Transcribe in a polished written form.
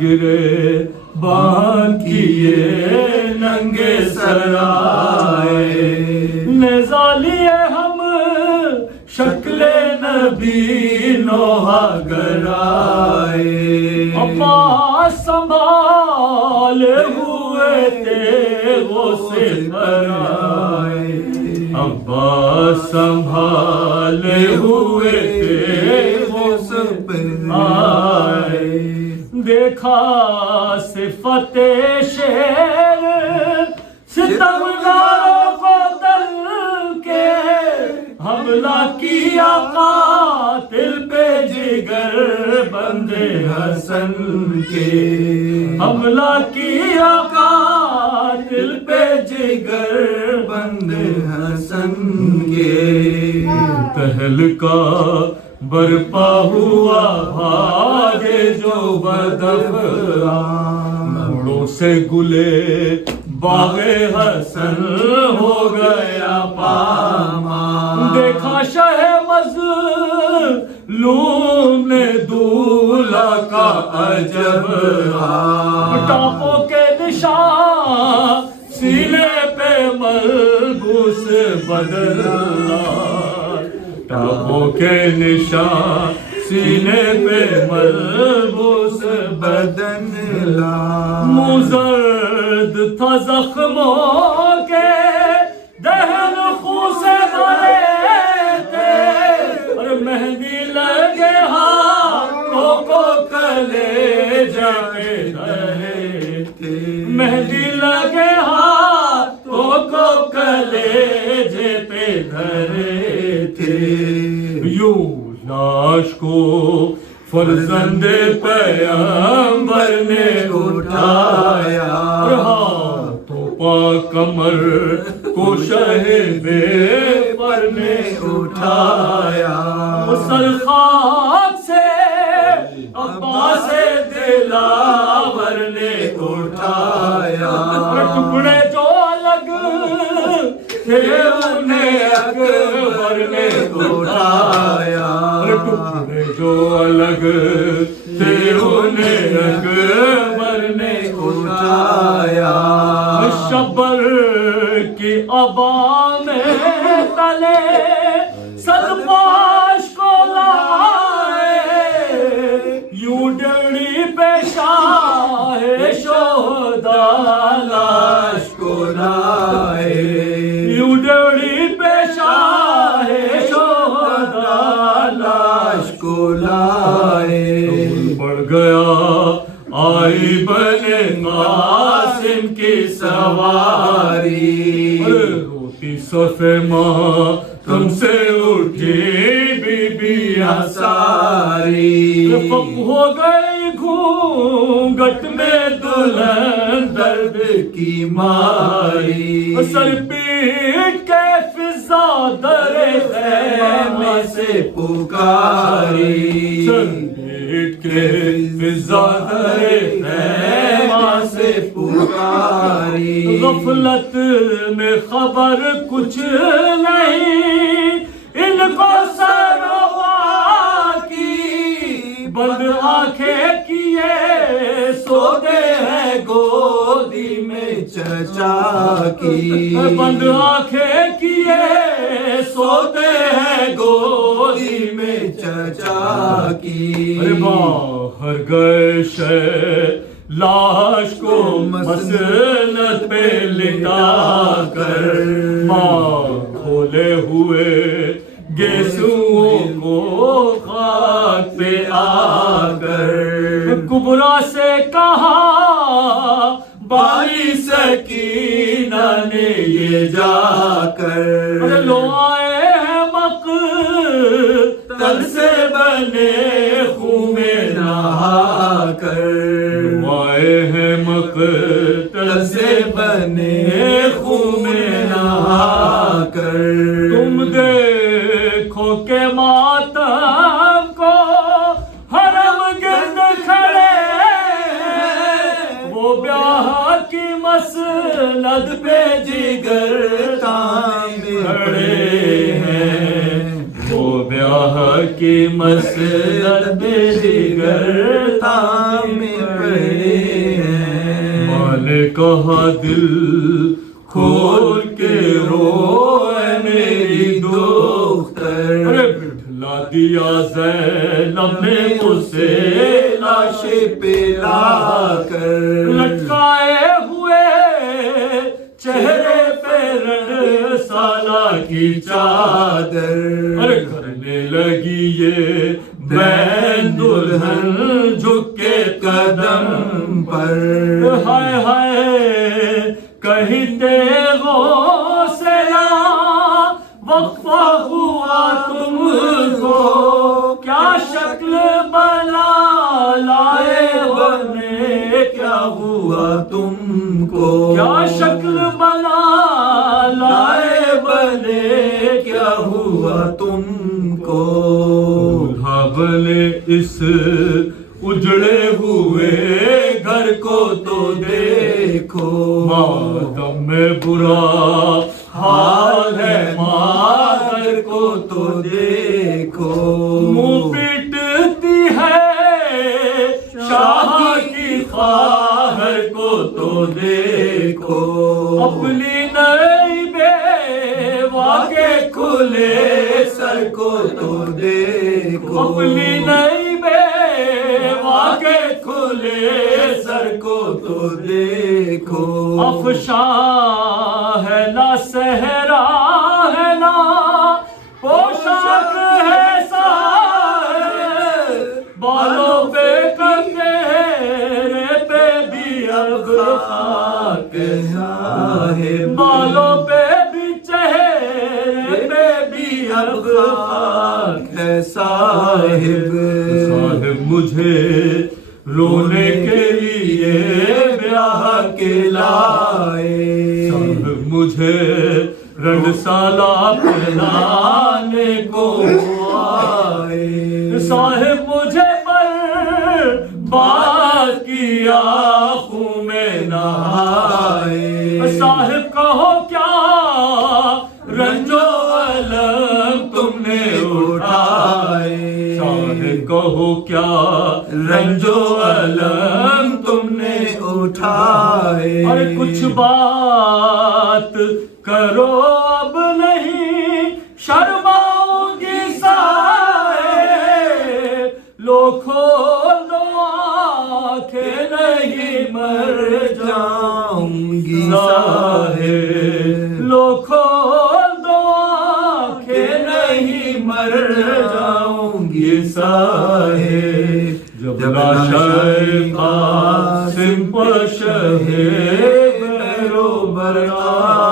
گرے باندھ کیے ننگے سرائے نزالیے ہم شکل نبی نوحہ گرائے عباس سنبھالے ہوئے تھے غوث برائے عباس سنبھالے ہوئے تھے غوث برائے دیکھا صفت شیر ستمگاروں کو دل کے حملہ کیا قاتل پہ جگر بندے حسن کے حملہ کیا قاتل پہ جگر بندے حسن کے تہلکہ برپا ہوا بھاگے جو بدفعہ گھوڑوں سے گلے باغ حسن ہو گیا پامال دیکھا شہ مظلوم نے دولہا کا عجب ٹاپوں کے نشان سینے پہ ملبوس بدلا ٹاپوں کے نشان سینے پہ ملبوس بدن لا منہ زرد تھا زخموں کے دہن خون سے بھرے تھے اور مہندی لگے ہاتھوں کو کلیجہ پہ دھرے تھے مہندی لگے ہاتھوں کو کلیجے پہ دھرے تھے یوں لاش کو فرزند پیغمبر نے اٹھایا ہاتھوں پا کمر کو شہ بے پر نے اٹھایا سر خاک سے عباس دلاور نے اٹھایا ٹکڑے جو الگ تھے انہیں اکبر نے اٹھایا ٹکڑے جو الگ تھے انہیں اکبر نے اٹھایا شبر کی ابا میں تلے سدپاش کو لائے یوں ڈڑی پہ شاہ شہداء لاش کو لائے یوں ڈڑی پہ شاہ شہداء لاش کو لائے پڑ گیا آئی بنے قاسم کی سواری روتی صفے ماں تم سے اٹھی بی بی ساری فق ہو گئی گھونگھٹ میں دلہن درد کی ماری سر پیٹ کے فضا در خیمے سے پکاری سر پیٹ کے فضا در خیمہ سے پکاری غفلت میں خبر کچھ نہیں ان کو سروا کی بند آنکھیں کیے سوتے ہیں گودی میں چچا کی بند آنکھیں کیے سوتے ہیں گودی میں چچا کی باہر گئے شہ لاش کو مسند پہ لٹا کر ماں کھولے ہوئے گیسوؤں کو خاک پہ آ کر کبرا سے کہا بائی سکینہ نے یہ جا کر لو آئے ہیں مقتل سے بنے خون میں نہا کر آئے ہیں مقتل سے بنے خون کے ماتم کو حرم گرد کھڑے وہ بیاہ کی مسند پہ جگر تان کھڑے ہیں وہ بیاہ کی مسند پہ جگر تان کھڑے ہیں ماں نے کہا دل کھول کے رو اے میری دختر بٹھلا دیا زینب نے اسے لاش پہ لا کر لٹکائے ہوئے چہرے پہ رنگ سالہ کی چادر کرنے لگی یہ بین دلہن جھک کے قدم پر ہائے ہائے کہیں تیغوں سے لا وقفہ ہوا تم کو کیا شکل بنا لائے بنے کیا ہوا تم کو کیا شکل بنا لائے بنے کیا ہوا تم کو بھاولے اس اجڑے ہوئے گھر کو تو دیکھو ماتم میں برا حال ہے مادر کو تو دیکھو منہ پیٹتی ہے شاہ کی خواہر کو تو دیکھو اپنی نئی بیوہ کے کھلے سر کو تو دیکھو اپنی نئی کے کھلے سر کو تو دیکھو افشاں ہے نہ صحرا ہے نہ پوشاک ہے سائے بالوں پہ کندھیرے پہ بھی اب خاک ہے بالوں پہ بھی چہرے پہ بھی اب خاک ہے صاحب مجھے رونے کے لیے بیاہ کے لائے مجھے رنگ سالہ پہنانے کو آئے صاحب مجھے برباد کیا خون میں نہائے صاحب کہو کیا رنج و الم تم نے اٹھائے صاحب کہو کیا رنج و الم تم نے اٹھائے اور کچھ بات کرو اب نہیں شرماؤں گی سائے لو کھول دو آنکھیں نہیں مر جاؤں گی صاحب لو کھول دو آنکھیں نہیں مر جاؤں گی صاحب جب قاسم پر شہ بیرو برآ